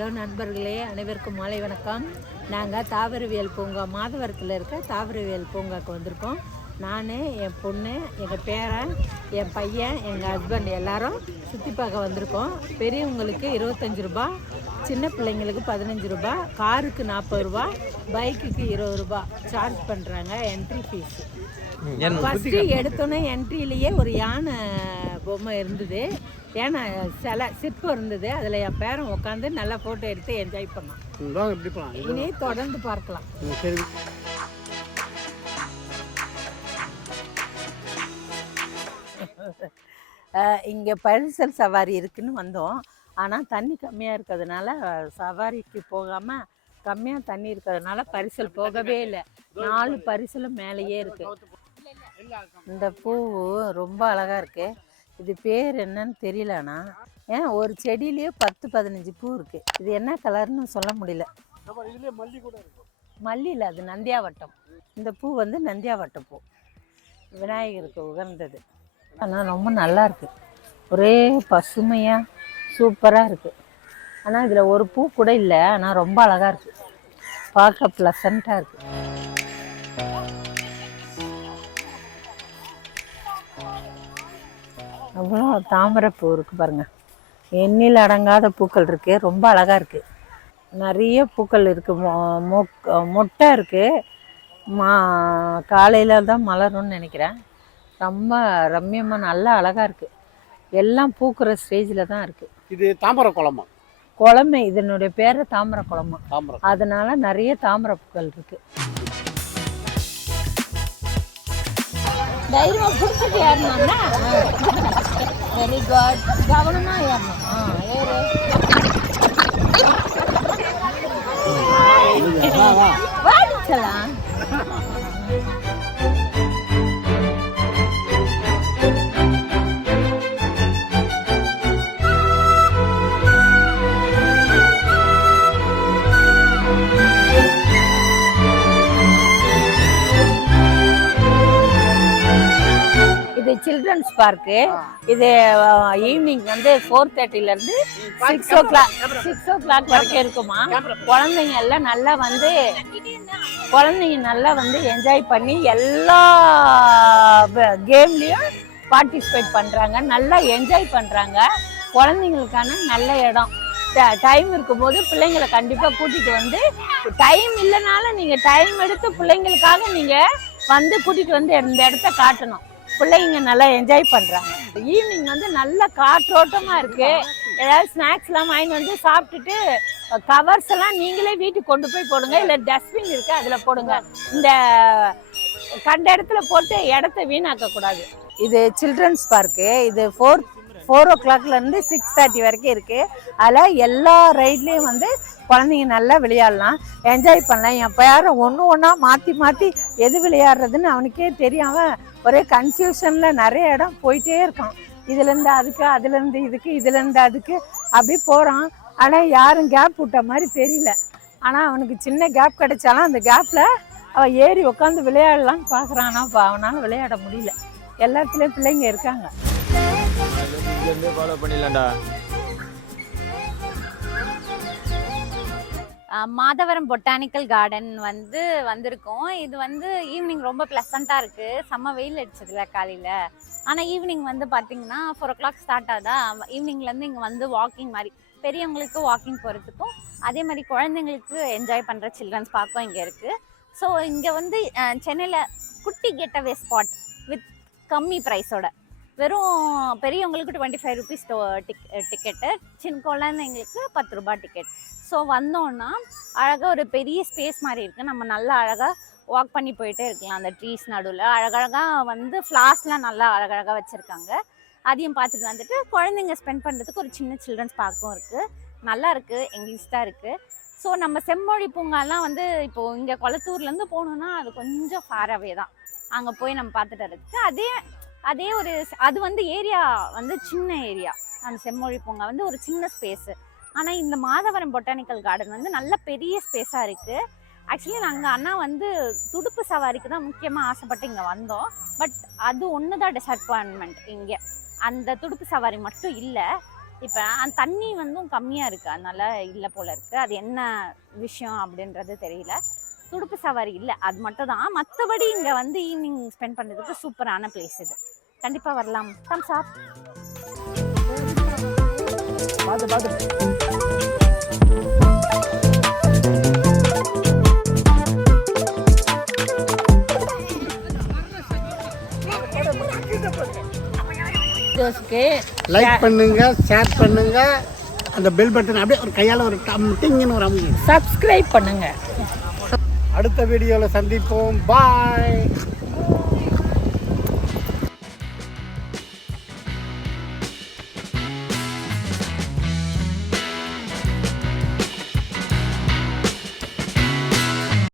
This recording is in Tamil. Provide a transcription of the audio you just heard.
ஹலோ நண்பர்களே, அனைவருக்கும் மாலை வணக்கம். நாங்கள் தாவரவியல் பூங்கா மாதவரத்தில் இருக்க தாவரவியல் பூங்காவுக்கு வந்திருக்கோம். நான், என் பொண்ணு, எங்கள் பேரன், என் பையன், எங்கள் ஹஸ்பண்ட் எல்லாரும் சுற்றி பார்க்க வந்திருக்கோம். பெரியவங்களுக்கு 25 ரூபா, சின்ன பிள்ளைங்களுக்கு 15 ரூபா, காருக்கு 40 ரூபா, பைக்குக்கு 20 ரூபா சார்ஜ் பண்ணுறாங்க என்ட்ரி ஃபீஸு. ஃபஸ்ட்டு எடுத்தோன்னே என்ட்ரிலேயே ஒரு யானை பொம்மை இருந்தது, ஏன்னா சிற்பம் இருந்தது. அதில் என் பேரன் உட்காந்து நல்லா ஃபோட்டோ எடுத்து என்ஜாய் பண்ணான். இனி தொடர்ந்து பார்க்கலாம். இங்கே பரிசல் சவாரி இருக்குன்னு வந்தோம். ஆனால் தண்ணி கம்மியாக இருக்கிறதுனால சவாரிக்கு போகாமல், கம்மியாக தண்ணி இருக்கிறதுனால பரிசல் போகவே இல்லை. 4 பரிசலும் மேலேயே இருக்குது. இந்த பூ ரொம்ப அழகாக இருக்குது. இது பேர் என்னன்னு தெரியலண்ணா. ஏன் ஒரு செடியிலேயே 10-15 பூ இருக்குது. இது என்ன கலர்னு சொல்ல முடியல. மல்லி இல்லை, அது நந்தியாவட்டம். இந்த பூ வந்து நந்தியாவட்டம் பூ, விநாயகருக்கு உகந்தது. ஆனால் ரொம்ப நல்லா இருக்குது, ஒரே பசுமையாக சூப்பராக இருக்குது. ஆனால் இதில் ஒரு பூ கூட இல்லை, ஆனால் ரொம்ப அழகாக இருக்குது, பார்க்க ப்ளசண்ட்டாக இருக்குது. அவ்வளோ தாமரைப்பூ இருக்குது பாருங்கள், எண்ணில் அடங்காத பூக்கள் இருக்குது, ரொம்ப அழகாக இருக்குது. நிறைய பூக்கள் இருக்குது, மொட்டை இருக்குது. காலையில் தான் மலரும்னு நினைக்கிறேன். ரொம்ப ரம்யமாக நல்லா அழகாக இருக்குது. எல்லாம் பூக்கிற ஸ்டேஜில் தான் இருக்குது. இது தாமரை குளமா? குளமே, இதனுடைய பேர் தாமரை குளமா. அதனால நிறைய தாமரை பூக்கள் இருக்குது. தைரியமாக பிடிச்சிட்டு ஏறணும்னா வெரி குட், கவனமாக ஏறணும். வாடிச்சலாம். இது சில்ட்ரன்ஸ் பார்க்கு. இது ஈவினிங் வந்து 4:30லேருந்து 6 o'clock வரைக்கும் இருக்குமா. குழந்தைங்க எல்லாம் நல்லா வந்து என்ஜாய் பண்ணி எல்லா கேம்லேயும் பார்ட்டிசிபேட் பண்ணுறாங்க, நல்லா என்ஜாய் பண்ணுறாங்க. குழந்தைங்களுக்கான நல்ல இடம். டைம் இருக்கும்போது பிள்ளைங்களை கண்டிப்பாக கூட்டிகிட்டு வந்து, டைம் இல்லைனாலும் நீங்கள் டைம் எடுத்து பிள்ளைங்களுக்காக நீங்கள் வந்து கூட்டிகிட்டு வந்து இந்த இடத்த காட்டணும். பிள்ளைங்க நல்லா என்ஜாய் பண்ணுறாங்க. ஈவினிங் வந்து நல்ல காற்றோட்டமாக இருக்குது. ஏதாவது ஸ்நாக்ஸ்லாம் வாங்கி வந்து சாப்பிட்டுட்டு கவர்ஸ் எல்லாம் நீங்களே வீட்டுக்கு கொண்டு போய் போடுங்க, இல்லை டஸ்ட்பின் இருக்குது அதில் போடுங்க. இந்த கண்ட இடத்துல போட்டு இடத்த வீணாக்கக்கூடாது. இது சில்ட்ரன்ஸ் பார்க்கு. இது 4 o'clockலேருந்து 6:30 வரைக்கும் இருக்குது. அதில் எல்லா ரைட்லேயும் வந்து குழந்தைங்க நல்லா விளையாடலாம், என்ஜாய் பண்ணலாம். என் பேரன் ஒன்றா மாற்றி எது விளையாடுறதுன்னு அவனுக்கே தெரியாமல் ஒரே கன்ஃபியூஷனில் நிறைய இடம் போயிட்டே இருக்கான். இதுலேருந்து அதுக்கு, அதுலேருந்து இதுக்கு, இதுலேருந்து அதுக்கு அப்படி போகிறான். ஆனால் யாரும் கேப் விட்ட மாதிரி தெரியல. ஆனால் அவனுக்கு சின்ன கேப் கிடைச்சாலும் அந்த கேப்பில் அவன் ஏறி உட்காந்து விளையாடலான்னு பார்க்குறான். ஆனால் அவனால் விளையாட முடியல. எல்லா இடத்துலையும் பிள்ளைங்க இருக்காங்க. மாதவரம் பொட்டானிக்கல் கார்டன் வந்திருக்கோம். இது ஈவினிங் ரொம்ப ப்ளசண்ட்டாக இருக்குது. செம்ம வெயில் அடிச்சதுல காலையில். ஆனால் ஈவினிங் பார்த்தீங்கன்னா 4 o'clock ஸ்டார்ட் ஆகுதா. ஈவினிங்லேருந்து இங்கே வாக்கிங் மாதிரி, பெரியவங்களுக்கு வாக்கிங் போகிறதுக்கும், அதே மாதிரி குழந்தைங்களுக்கு என்ஜாய் பண்ணுற சில்ட்ரன்ஸ் பார்க்கும் இங்கே இருக்குது. ஸோ இங்கே சென்னையில் குட்டி கெட்டவே ஸ்பாட் வித் கம்மி ப்ரைஸோட, வெறும் பெரியவங்களுக்கு 25 rupees டிக்கெட்டு, சின்ன குழந்தைங்களுக்கு 10 ரூபா டிக்கெட். ஸோ வந்தோன்னா அழகாக ஒரு பெரிய ஸ்பேஸ் மாதிரி இருக்குது. நம்ம நல்லா அழகாக வாக் பண்ணி போயிட்டே இருக்கலாம். அந்த ட்ரீஸ் நடுவில் அழகழகாக ஃப்ளார்ஸ்லாம் நல்லா அழகழகாக வச்சுருக்காங்க. அதையும் பார்த்துட்டு வந்துட்டு குழந்தைங்க ஸ்பெண்ட் பண்ணுறதுக்கு ஒரு சின்ன சில்ட்ரன்ஸ் பார்க்கும் இருக்குது. நல்லா இருக்குது, எங்கிலீஷ் தான் இருக்குது. ஸோ நம்ம செம்மொழி பூங்காலாம் இப்போது இங்கே கொளத்தூர்லேருந்து போகணுன்னா அது கொஞ்சம் ஃபாராகவே தான். அங்கே போய் நம்ம பார்த்துட்டு வரதுக்கு அதே ஒரு அது ஏரியா சின்ன ஏரியா. அந்த செம்மொழி பூங்கா ஒரு சின்ன ஸ்பேஸு. ஆனால் இந்த மாதவரம் பொட்டானிக்கல் கார்டன் நல்ல பெரிய ஸ்பேஸாக இருக்குது. ஆக்சுவலி நாங்கள் அண்ணா துடுப்பு சவாரிக்கு தான் முக்கியமாக ஆசைப்பட்டு இங்கே வந்தோம். பட் அது ஒன்று தான் டிசப்பாயின்மெண்ட். இங்கே அந்த துடுப்பு சவாரி மட்டும் இல்லை, இப்போ அந்த தண்ணி வந்து கம்மியாக இருக்குது, அதனால இல்லை போல இருக்குது. அது என்ன விஷயம் அப்படின்றது தெரியல. துடுப்பு சவாரி இல்லை, அது மட்டும் தான். மற்றபடி இங்கே வந்து ஈவினிங் ஸ்பெண்ட் பண்ணுறதுக்கு சூப்பரான பிளேஸ் இது. கண்டிப்பாக வரலாம். தம்ஸ் அப். லைக் பண்ணுங்க, ஷேர் பண்ணுங்க, அந்த பெல் பட்டன் அப்படியே ஒரு கையால் ஒரு டிங்னு ஒரு அமுங்க. சப்ஸ்கிரைப் பண்ணுங்க. அடுத்த வீடியோவில் சந்திப்போம். பாய்.